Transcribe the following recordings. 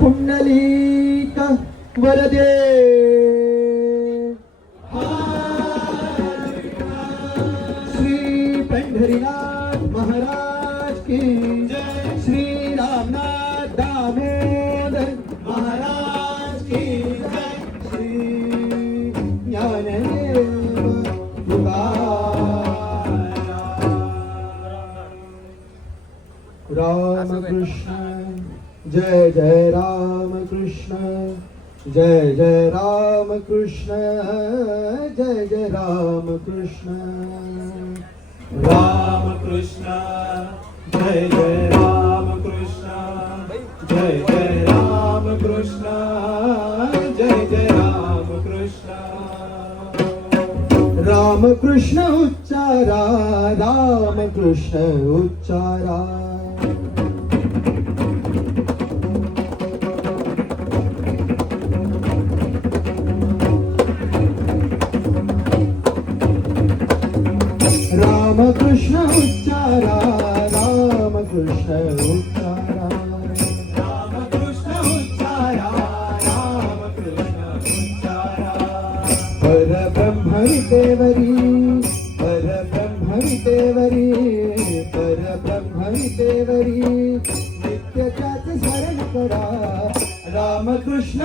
पुंडलीक वरदे। श्री पंढरीनाथ महाराज की जय। श्री रामनाथ दामोदर महाराज की जय। श्री राम कृष्ण। जय जय राम कृष्ण जय जय राम कृष्ण जय जय राम कृष्ण। राम कृष्ण जय जय राम कृष्ण जय जय राम कृष्ण जय जय राम कृष्ण। राम कृष्ण उच्चारा राम कृष्ण उच्चारा। देवरी पर ब्रह्मवी देवरी पर ब्रह्मवी देवरी नित्यच्याच स्मरण करा. रामकृष्ण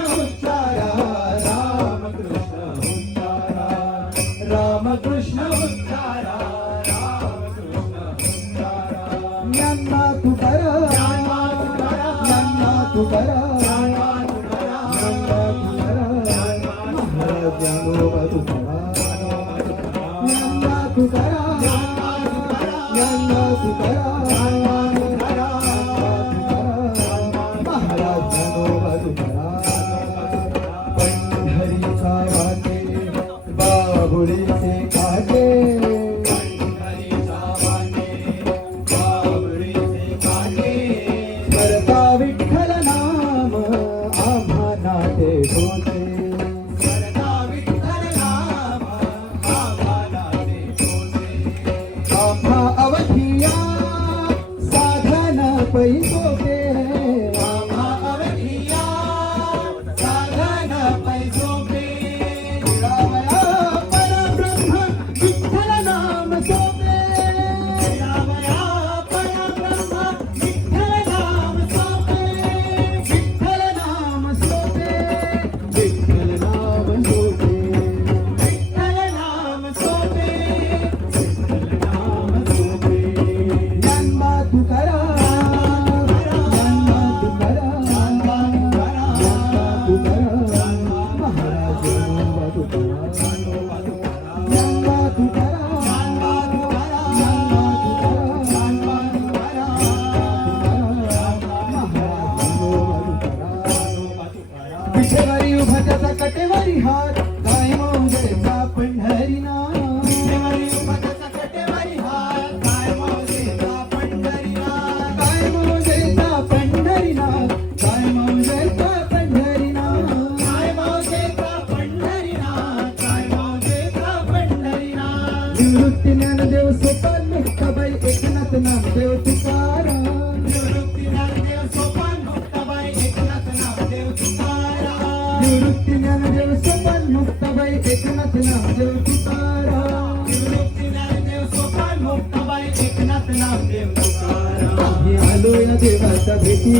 निवृत्ती ज्ञानदेव सोपान मुक्ताबाई एकनाथ नामदेव तुकाराम। निवृत्ती ज्ञानदेव सोपान मुक्ताबाई एकनाथ नामदेव तुकाराम। निवृत्ती ज्ञानदेव सोपान मुक्ताबाई एकनाथ नामदेव तुकाराम। निवृत्ती ज्ञानदेव सोपान मुक्ताबाई एकनाथ नामदेव तुकाराम। आलो या देवाचा भेटी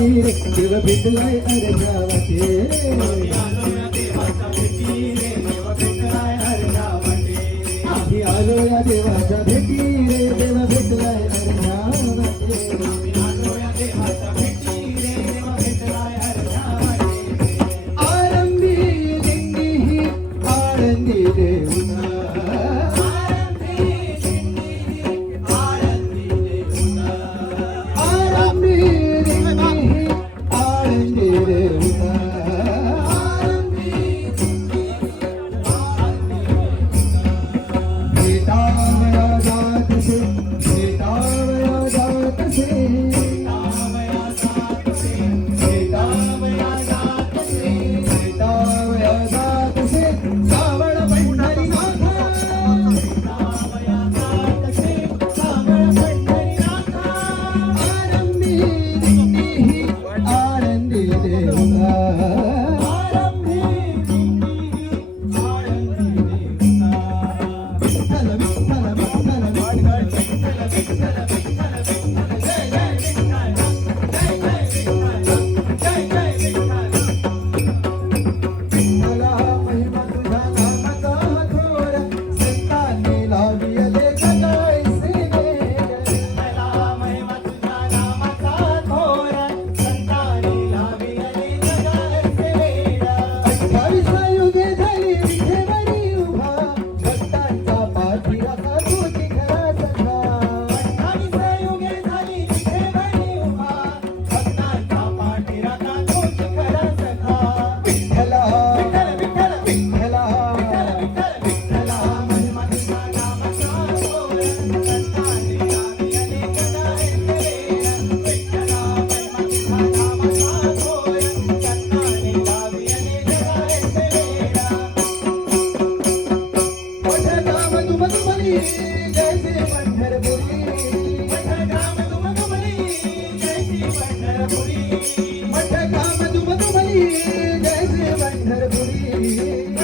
देव भेटलाय अरे गावाचे आलो या घर बुरी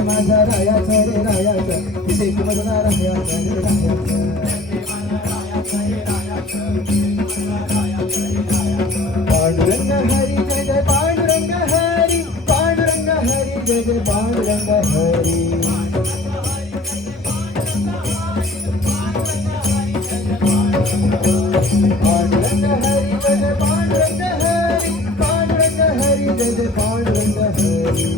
माझा राया चरे राया चर शेख मधला राया चरे पांडुरंग हरी जय जय पांडुरंग हरी पांडुरंग हरी जय पांडुरंग हरी पांडुरंग जय जय पांडुरंग हरी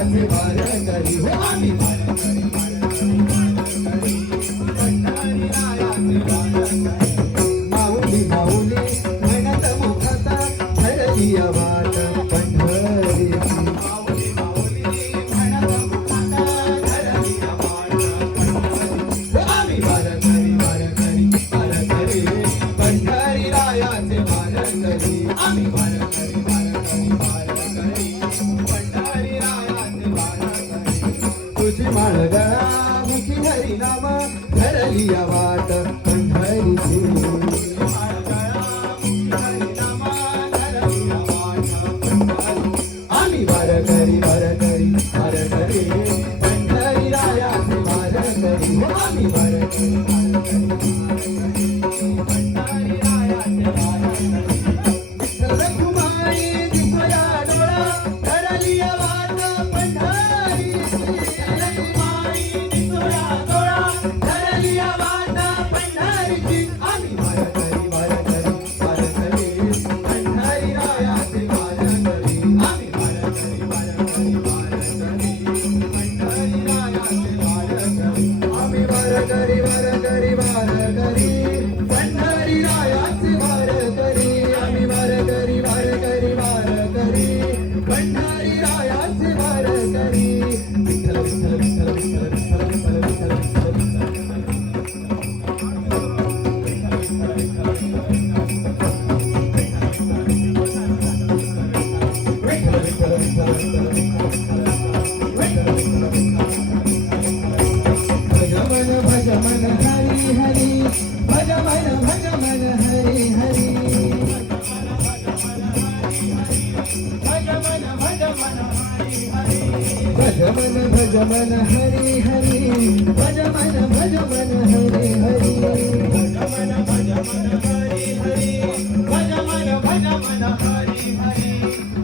आम्ही मारा करी हो आम्ही मारा करी. भजमन भजमन हरि हरि भजमन भजमन हरि हरि भजमन भजमन हरि हरि भजमन भजमन हरि हरि भजमन भजमन हरि हरि भजमन भजमन Hari Hari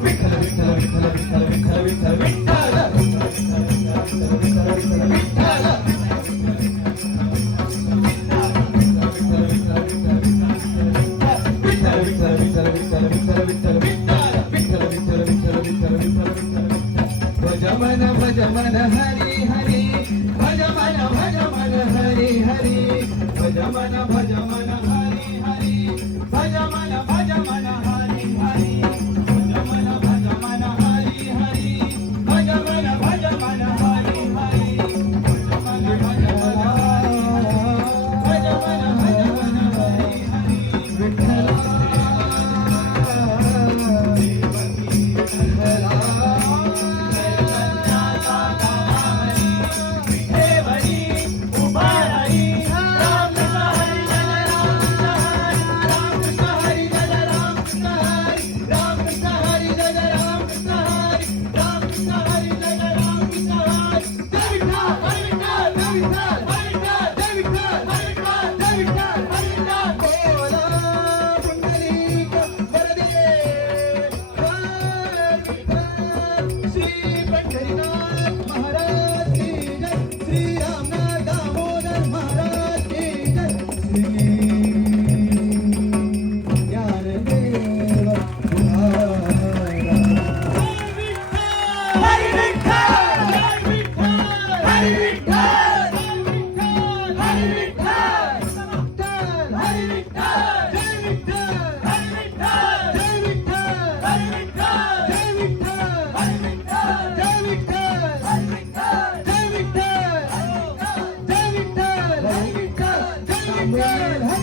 Vitthal Vitthal Vitthal Vitthal Vitthal Vitthal Vitthal the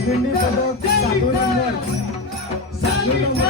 Sandy Padok, Sandy Padok, Sandy Padok.